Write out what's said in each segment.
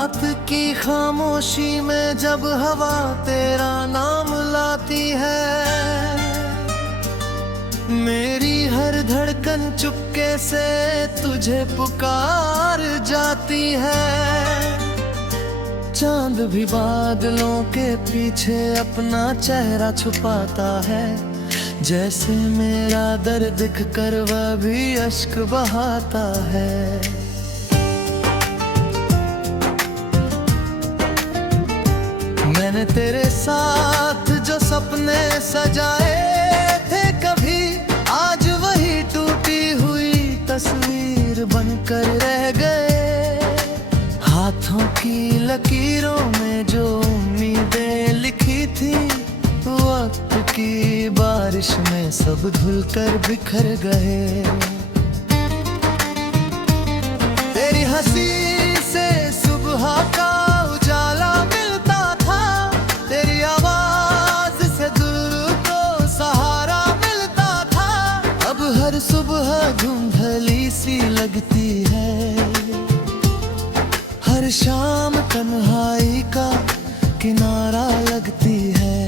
रात की खामोशी में जब हवा तेरा नाम लाती है, मेरी हर धड़कन चुपके से तुझे पुकार जाती है। चांद भी बादलों के पीछे अपना चेहरा छुपाता है, जैसे मेरा दर्द दिख कर वह भी अश्क बहाता है। मैंने तेरे साथ जो सपने सजाए थे कभी, आज वही टूटी हुई तस्वीर बनकर रह गए। हाथों की लकीरों में जो उम्मीदें लिखी थी, वक्त की बारिश में सब धुलकर बिखर गए। तेरी हंसी से सुबह का उजाला मिलता था, तेरी आवाज से दिल को सहारा मिलता था। अब हर सुबह धुंधली सी लगती है, हर शाम तन्हाई का किनारा लगती है।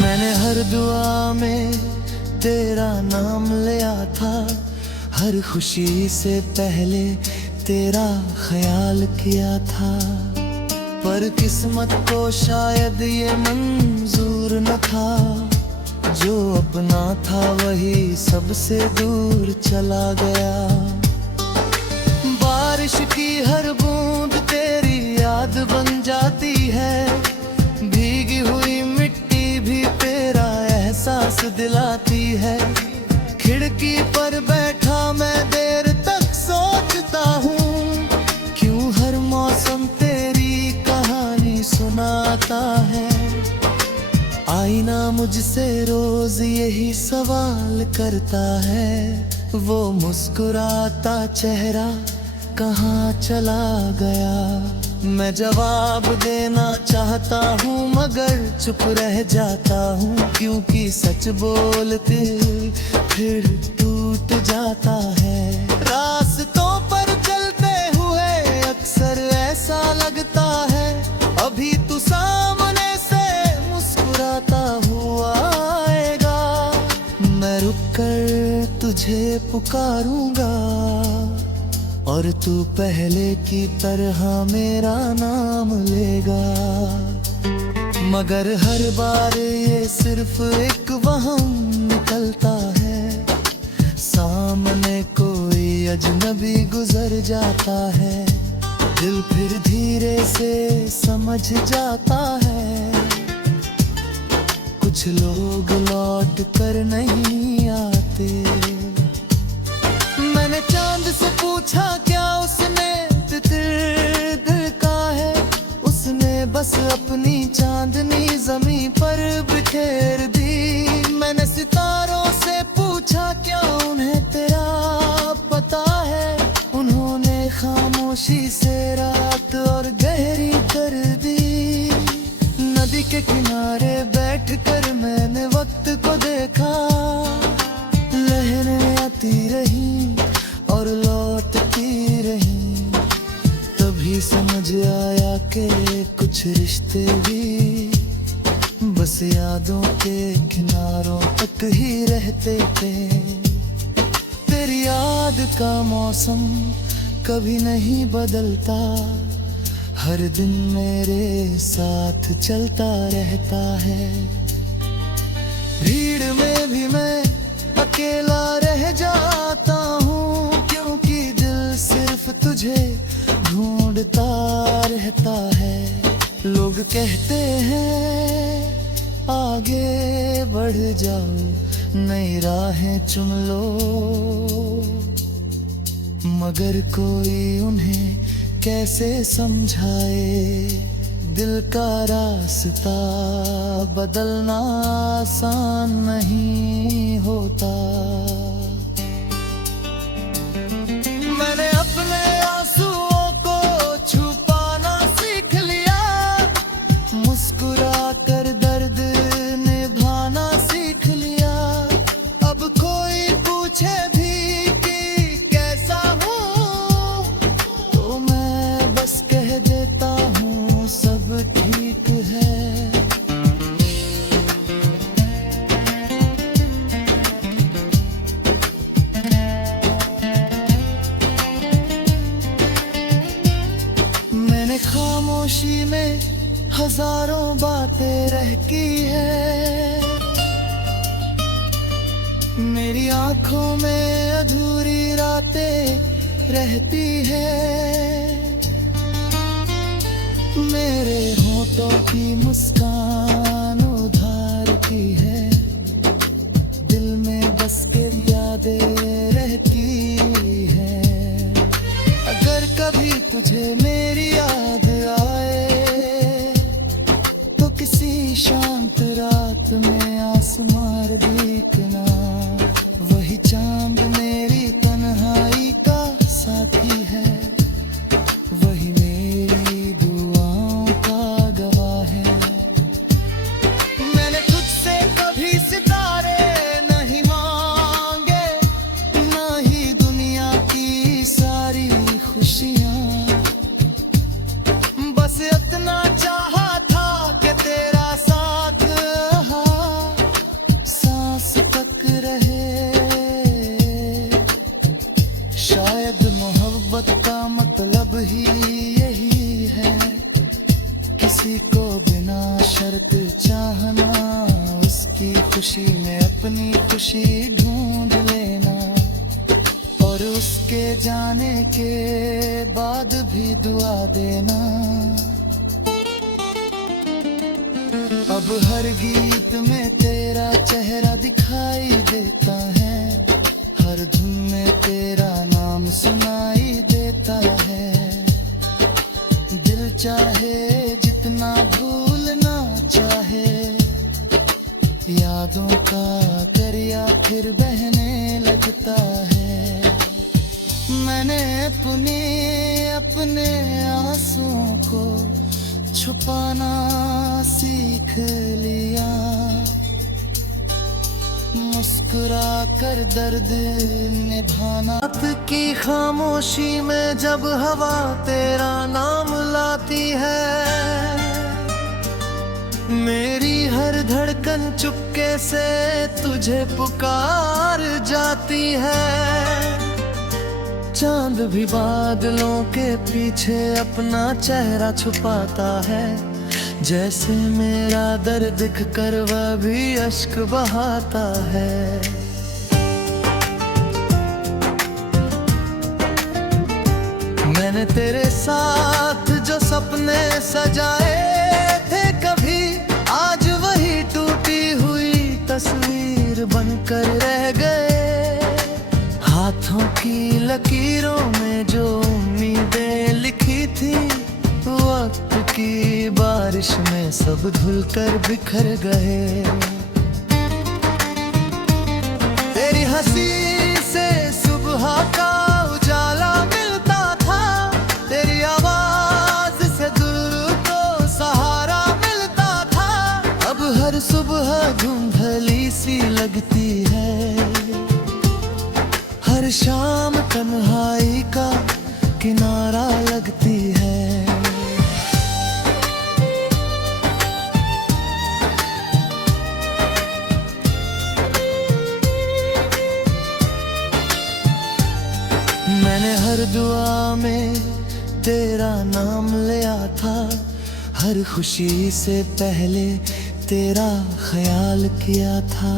मैंने हर दुआ में तेरा नाम लिया था, हर खुशी से पहले तेरा ख्याल किया था। पर किस्मत को शायद ये मंजूर न था, जो अपना था वही सबसे दूर चला गया। बारिश की हर बूंद तेरी याद बन जाती है, भीगी हुई मिट्टी भी तेरा एहसास दिलाती है। खिड़की पर बैठा मैं देर तक सोचता हूँ, क्यों हर मौसम तेरी कहानी सुनाता है। आईना मुझसे रोज यही सवाल करता है, वो मुस्कुराता चेहरा कहाँ चला गया। मैं जवाब देना चाहता हूँ मगर चुप रह जाता हूँ, क्योंकि सच बोलते फिर टूट जाता है। रास्तों पर चलते हुए अक्सर ऐसा लगता है, अभी तू सामने से मुस्कुराता हुआ आएगा। मैं रुक कर तुझे पुकारूंगा और तू पहले की तरह मेरा नाम लेगा। मगर हर बार ये सिर्फ एक वहम निकलता है, सामने कोई अजनबी गुजर जाता है। दिल फिर धीरे से समझ जाता है, कुछ लोग लौट कर नहीं आते। मैंने चांद से पूछा क्या उसने दिल का है, उसने बस अपनी चांदनी जमीन पर बिखेर दी। मैंने सितारों से पूछा क्या उन्हें तेरा पता है, उन्होंने खामोशी से रात और गहरी कर दी। नदी के किनारे बैठकर मैंने वक्त को देखा, लहरें आती रही और लौटती रही। तभी समझ आया कि कुछ रिश्ते भी बस यादों के किनारों तक ही रहते थे। तेरी याद का मौसम कभी नहीं बदलता, हर दिन मेरे साथ चलता रहता है। भीड़ में भी मैं अकेला रह जाता हूँ, क्योंकि दिल सिर्फ तुझे ढूंढता रहता है। लोग कहते हैं आगे बढ़ जाओ, नई राहें चुन लो, मगर कोई उन्हें कैसे समझाए। दिल का रास्ता बदलना आसान नहीं होता। मैंने अपने आंसुओं को छुपाना सीख लिया, मुस्कुरा कर दर्द खामोशी में हजारों बातें रहती है। मेरी आंखों में अधूरी रातें रहती है। मेरे होठों की मुस्कान उधार की है। दिल में बस के यादें रहती है। अगर कभी तुझे मेरी याद आए तो किसी शांत रात में आसमां देखना। वही चांद मेरी तन्हाई का साथी है। वही मेरी दुआओं का गवाह है। मैंने तुझसे कभी सितारे नहीं मांगे, ना ही दुनिया की सारी खुशियाँ। बस इतना चाहा था कि तेरा साथ सांस तक रहे। शायद मोहब्बत का मतलब ही यही है, किसी को बिना शर्त चाहना, उसकी खुशी में अपनी खुशी ढूंढ लेना, और उसके जाने के बाद भी दुआ देना। अब हर गीत में तेरा चेहरा दिखाई देता है। हर धुन में तेरा नाम सुनाई देता है। दिल चाहे जितना भूलना चाहे, यादों का दरिया फिर बहने लगता है। मैंने अपने आंसुओं को छुपाना सीख लिया। मुस्कुरा कर दर्द निभाना। रात की खामोशी में जब हवा तेरा नाम लाती है, मेरी हर धड़कन चुपके से तुझे पुकार जाती है। चांद भी बादलों के पीछे अपना चेहरा छुपाता है। जैसे मेरा दर्द दिख कर वह भी अश्क बहाता है। मैंने तेरे साथ जो सपने सजाए थे कभी, आज वही टूटी हुई तस्वीर बनकर रह गए। हाथों की लकीरों में जो उम्मीदें लिखी थी, वक्त की बारिश में सब धुलकर बिखर गए। तेरी हंसी से सुबह का उजाला मिलता था। तेरी आवाज से दिल को सहारा मिलता था। अब हर सुबह धुंधली सी लगती है। हर शाम तन्हाई का किनारा लगती है। मैंने हर दुआ में तेरा नाम लिया था। हर खुशी से पहले तेरा ख्याल किया था।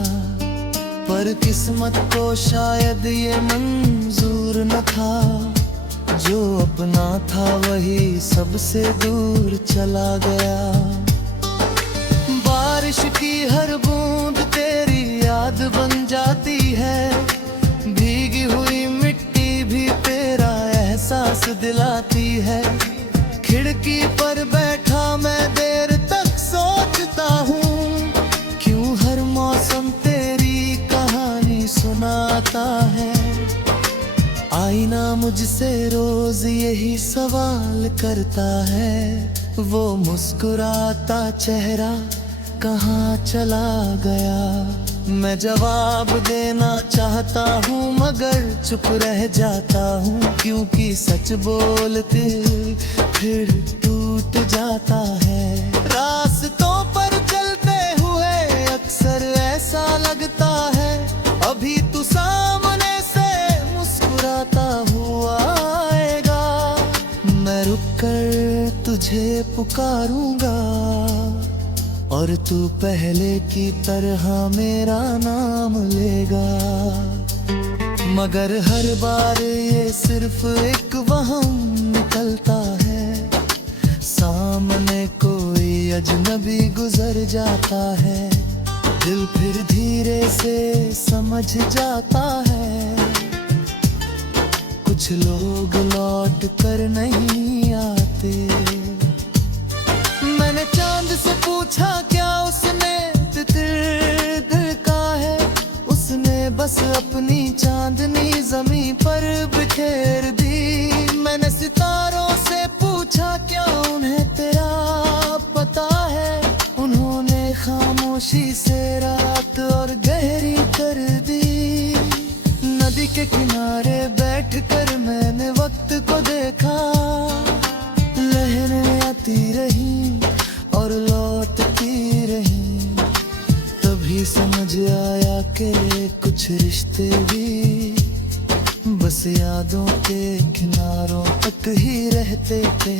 पर किस्मत को शायद ये मंजूर न था। जो अपना था वही सबसे दूर चला गया। बारिश की हर बूंद तेरी याद बन जाती है। भीगी हुई मिट्टी भी तेरा एहसास दिलाती है। खिड़की पर बैठा मैं देर तक सोचता हूँ, क्यों हर मौसम तेरी कहानी सुनाता है। आईना मुझसे रोज यही सवाल करता है, वो मुस्कुराता चेहरा कहाँ चला गया। मैं जवाब देना चाहता हूँ मगर चुप रह जाता हूँ, क्योंकि सच बोलते फिर टूट जाता है। रास्तों पर चलते हुए अक्सर ऐसा लगता है, अभी तू सामने से मुस्कुराता हुआ आएगा। मैं रुक कर तुझे तुझे पुकारूंगा और तू पहले की तरह मेरा नाम लेगा। मगर हर बार ये सिर्फ एक वहम निकलता है, सामने कोई अजनबी गुजर जाता है। दिल फिर धीरे से समझ जाता है, कुछ लोग लौट कर नहीं आते। मैंने चांद से पूछा क्या उसने तितर दिल का है, उसने बस अपनी चांदनी जमीन पर बिखेर दी। मैंने सितारों से पूछा क्या उन्हें तेरा पता है, उन्होंने खामोशी से रात और गहरी कर दी। नदी के किनारे बैठकर मैंने वक्त को देखा, लहरें आती रही और लौटती रही। तभी समझ आया कि कुछ रिश्ते भी बस यादों के किनारों तक ही रहते थे।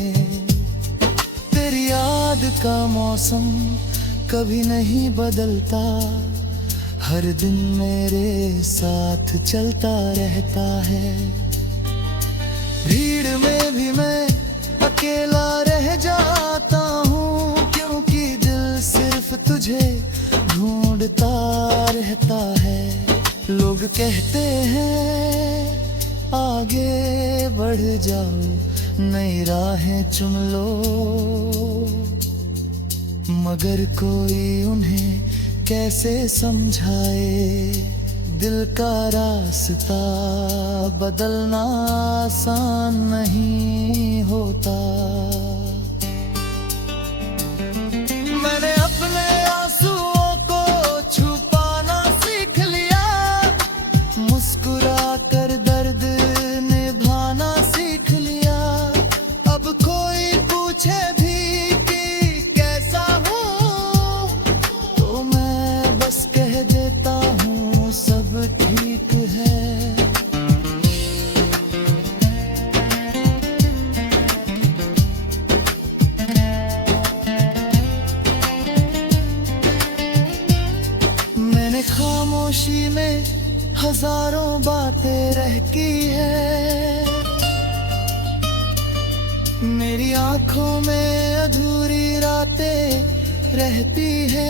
तेरी याद का मौसम कभी नहीं बदलता, हर दिन मेरे साथ चलता रहता है। भीड़ में भी मैं अकेला रह जाता हूँ, क्योंकि दिल सिर्फ तुझे ढूंढता रहता है। लोग कहते हैं आगे बढ़ जाओ, नई राहें चुन लो, मगर कोई उन्हें कैसे समझाए। दिल का रास्ता बदलना आसान नहीं होता। मैंने अपने आंसुओं को छुपाना सीख लिया, मुस्कुरा कर दर्द निभाना सीख लिया। अब कोई पूछे भी कि कैसा हूँ, तो मैं बस कह देता हूँ सब ठीक है। मैंने खामोशी में हजारों बातें रह की है, मेरी आंखों में अधूरी रातें रहती है।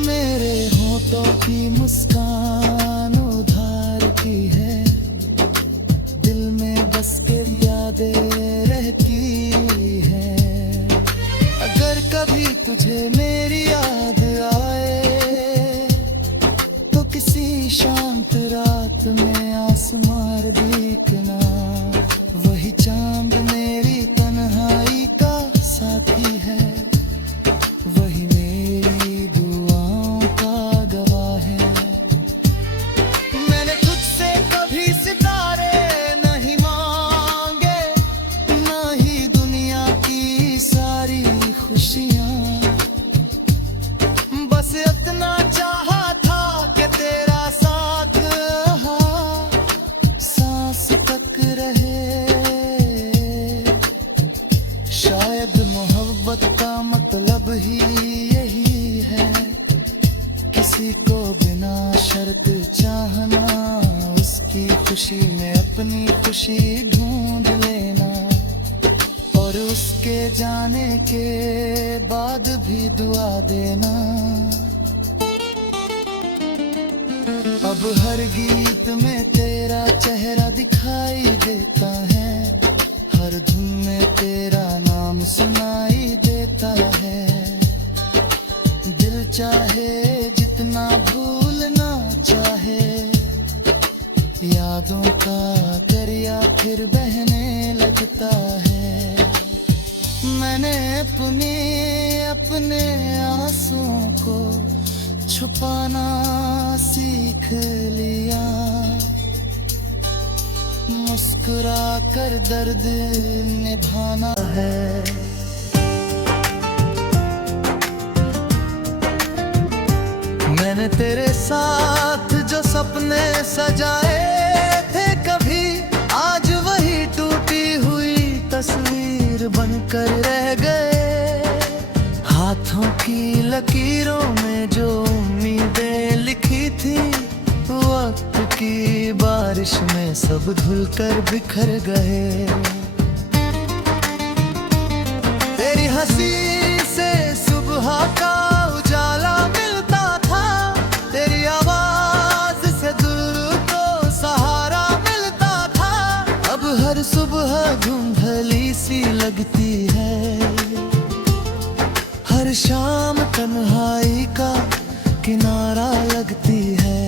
मेरे होठों की मुस्कान उधार की है, दिल में बस के यादें रहती है। अगर कभी तुझे मेरी याद आए, तो किसी शांत रात में आसमां देखना, वही चांद मेरी तन्हाई का साथी है, वही मेरी दुआओं का गवाह है। मैंने तुझसे कभी सितारे नहीं मांगे, ना ही दुनिया की सारी खुशियाँ, बस इतना चाहा था कि तेरा साथ सांस तक रहे। शायद मोहब्बत का मतलब ही यही है, किसी को बिना शर्त चाहना, उसकी खुशी में अपनी खुशी ढूंढ लेना, और उसके जाने के बाद भी दुआ देना। अब हर गीत में तेरा चेहरा दिखाई देता है, हर धुन में तेरा नाम सुनाई देता है। दिल चाहे जितना भूलना चाहे, यादों का दरिया फिर बहने लगता है। मैंने अपने आंसुओं को छुपाना सीख लिया, मुस्कुरा कर दर्द निभाना है। मैंने तेरे साथ जो सपने सजाए थे कभी, आज वही टूटी हुई तस्वीर बनकर रह गए। हाथों की लकीरों में जो उम्मीदें लिखी थी, वक्त की बारिश में सब धुलकर बिखर गए। तेरी हंसी से सुबह का उजाला मिलता था, तेरी आवाज से दिल को सहारा मिलता था। अब हर सुबह धुंधली सी लगती है, हर शाम तन्हाई का किनारा लगती है।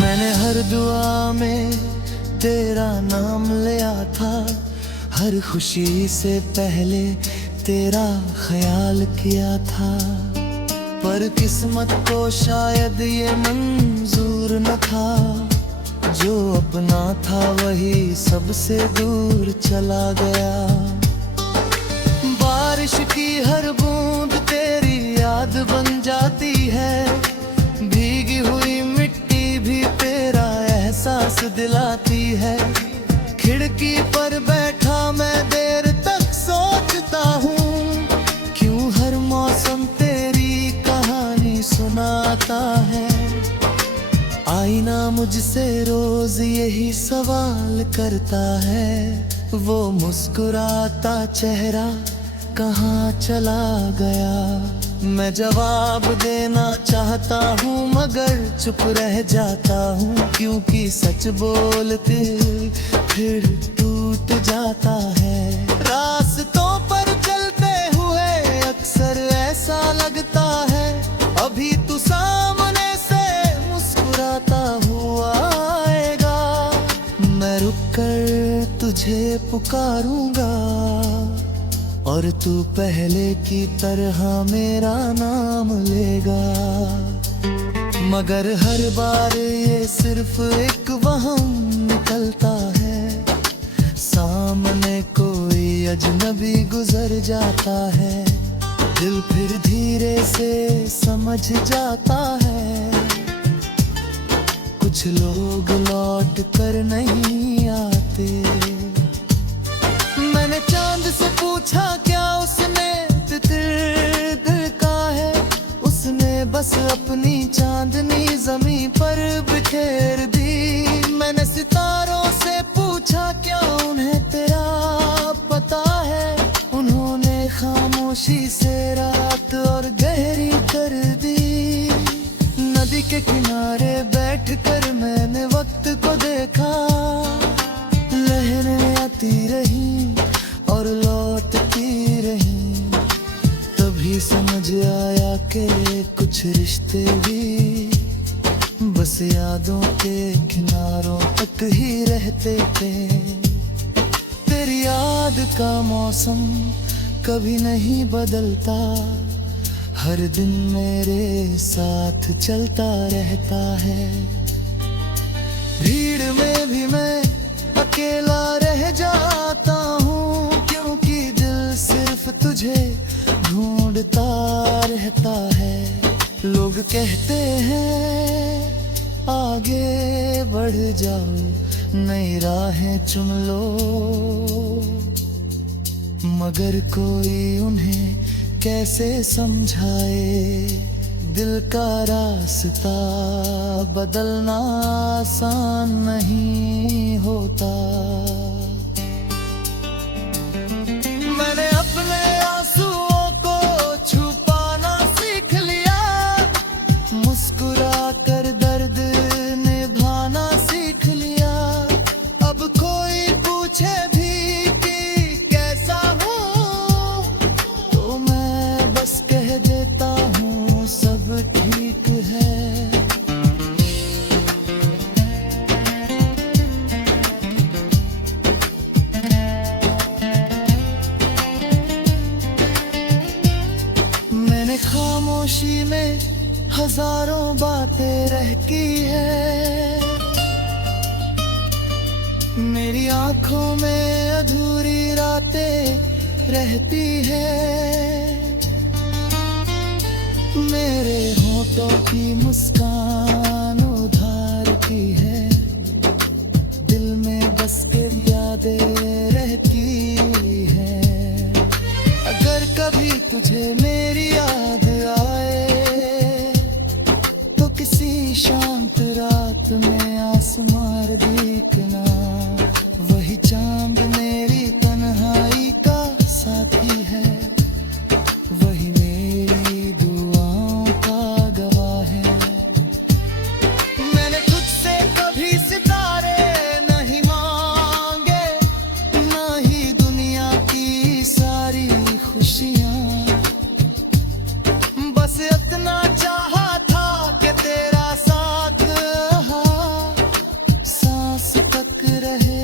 मैंने हर दुआ में तेरा नाम लिया था, हर खुशी से पहले तेरा ख्याल किया था। पर किस्मत को शायद ये मंजूर न था, जो अपना था वही सबसे दूर चला गया। बारिश की हर बूंद तेरी याद बन जाती है, भीगी हुई मिट्टी भी तेरा एहसास दिलाती है। खिड़की पर बैठा मैं देर तक सोचता हूँ, क्यों हर मौसम तेरी कहानी सुनाता है। आईना मुझसे रोज यही सवाल करता है, वो मुस्कुराता चेहरा कहाँ चला गया। मैं जवाब देना चाहता हूँ मगर चुप रह जाता हूँ, क्योंकि सच बोलते फिर टूट जाता है। रास्तों पर चलते हुए अक्सर ऐसा लगता है, अभी तू सामने से मुस्कुराता हुआ आएगा। मैं रुककर तुझे पुकारूंगा और तू पहले की तरह मेरा नाम लेगा। मगर हर बार ये सिर्फ एक वहम निकलता है, सामने कोई अजनबी गुजर जाता है। दिल फिर धीरे से समझ जाता है, कुछ लोग लौट कर नहीं आते। मैंने चांद से पूछा क्या उसने तितर दिल का है, उसने बस अपनी चांदनी जमीन पर बिखेर दी। मैंने सितारों से पूछा क्या उन्हें तेरा पता है, उन्होंने खामोशी से रात और गहरी कर दी। नदी के किनारे बैठकर मैंने वक्त को देखा, लहरें आती रही और लौटती रही। तभी समझ आया कि कुछ रिश्ते भी बस यादों के किनारों तक ही रहते थे। तेरी याद का मौसम कभी नहीं बदलता, हर दिन मेरे साथ चलता रहता है। भीड़ में भी मैं अकेला रह जाता हूँ, क्योंकि दिल सिर्फ तुझे ढूंढता रहता है। लोग कहते हैं आगे बढ़ जाओ, नई राहें चुन लो, मगर कोई उन्हें कैसे समझाए। दिल का रास्ता बदलना आसान नहीं होता। मैंने अपने आंसुओं को छुपाना सीख लिया, मुस्कुरा कर दर्द निभाना सीख लिया। अब कोई पूछे भी कि कैसा हूँ, तो मैं बस कह देता हूँ सब ठीक है। मैंने खामोशी में हजारों बातें रह की है, मेरी आंखों में अधूरी रातें रहती है। मेरे होठों की मुस्कान उधार की है, दिल में बस के यादें रहती है। अगर कभी तुझे मेरी याद आए तो किसी शांत रात में आसमां देखना, वही चांद मेरी तन्हाई का साथी है, वही मेरी दुआओं का गवाह है। मैंने तुझसे कभी सितारे नहीं मांगे, ना ही दुनिया की सारी खुशियाँ, बस इतना चाहा था कि तेरा साथ सांस तक रहे।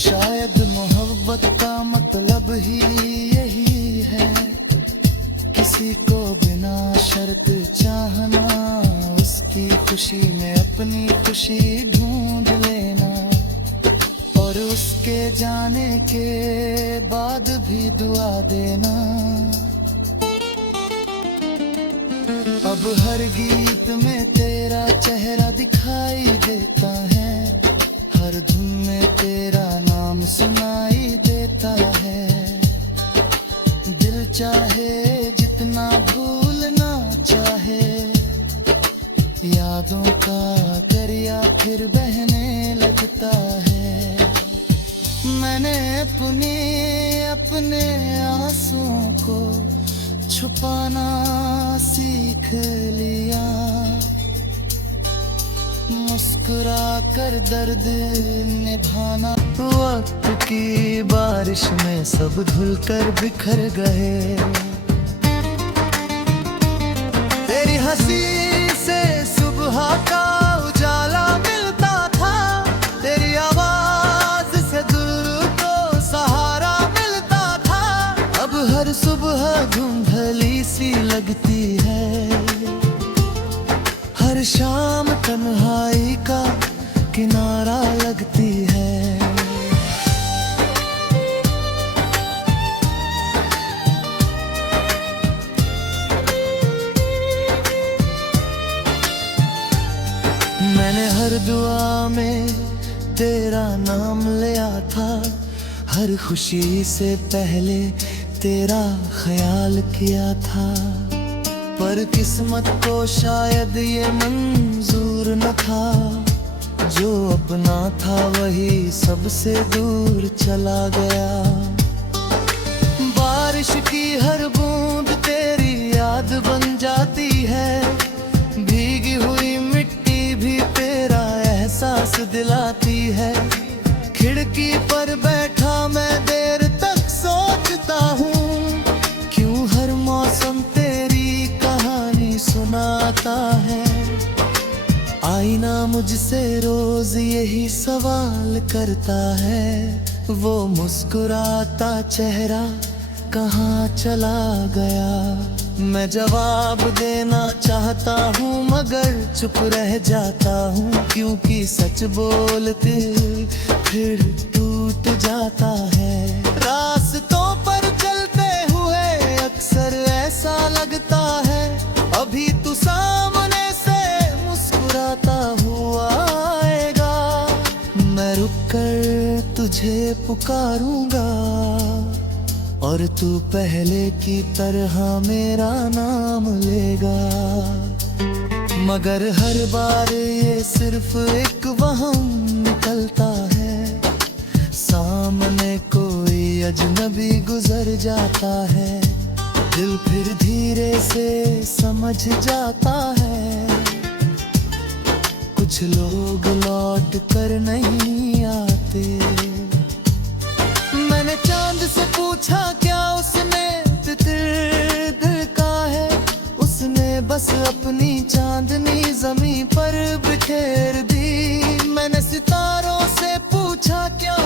शायद मोहब्बत का मतलब ही यही है, किसी को बिना शर्त चाहना, उसकी खुशी में अपनी खुशी ढूंढ लेना, और उसके जाने के बाद भी दुआ देना। अब हर गीत में तेरा चेहरा दिखाई देता है, हर धुन में तेरा नाम सुनाई देता है। दिल चाहे जितना भूलना चाहे, यादों का दरिया फिर बहने लगता है। मैंने अपने आंसुओं को छुपाना सीख लिया, मुस्कुरा कर दर्द निभाना। वक्त की बारिश में सब धुल कर बिखर गए, तेरी हंसी से सुबह का उजाला मिलता था, तेरी आवाज से दिल को सहारा मिलता था। अब हर सुबह धुंधली सी लगती है, हर शाम तन्हाई का किनारा लगती है। मैंने हर दुआ में तेरा नाम लिया था, हर खुशी से पहले तेरा ख्याल किया था, पर किस्मत को शायद ये मंजूर न था, जो अपना था वही सबसे दूर चला गया। बारिश की हर बूंद तेरी याद बन जाती है, भीगी हुई मिट्टी भी तेरा एहसास दिलाती है। खिड़की पर बैठा मैं देर तक सोचता हूँ, क्यों हर मौसम तेरी कहानी सुनाता है। आईना मुझसे रोज यही सवाल करता है, वो मुस्कुराता चेहरा कहाँ चला गया। मैं जवाब देना चाहता हूँ मगर चुप रह जाता हूँ, क्योंकि सच बोलते फिर टूट जाता है। रास्तों पर चलते हुए अक्सर ऐसा लगता है, अभी तू सामने से मुस्कुराता हुआ आएगा। मैं रुक कर तुझे पुकारूंगा और तू पहले की तरह मेरा नाम लेगा, मगर हर बार ये सिर्फ एक वहम निकलता है। सामने कोई अजनबी गुजर जाता है, दिल फिर धीरे से समझ जाता है, कुछ लोग लौट कर नहीं आते। मैंने चांद से पूछा क्या उसने तितर दिल का है, उसने बस अपनी चांदनी जमीन पर बिखेर दी। मैंने सितारों से पूछा क्या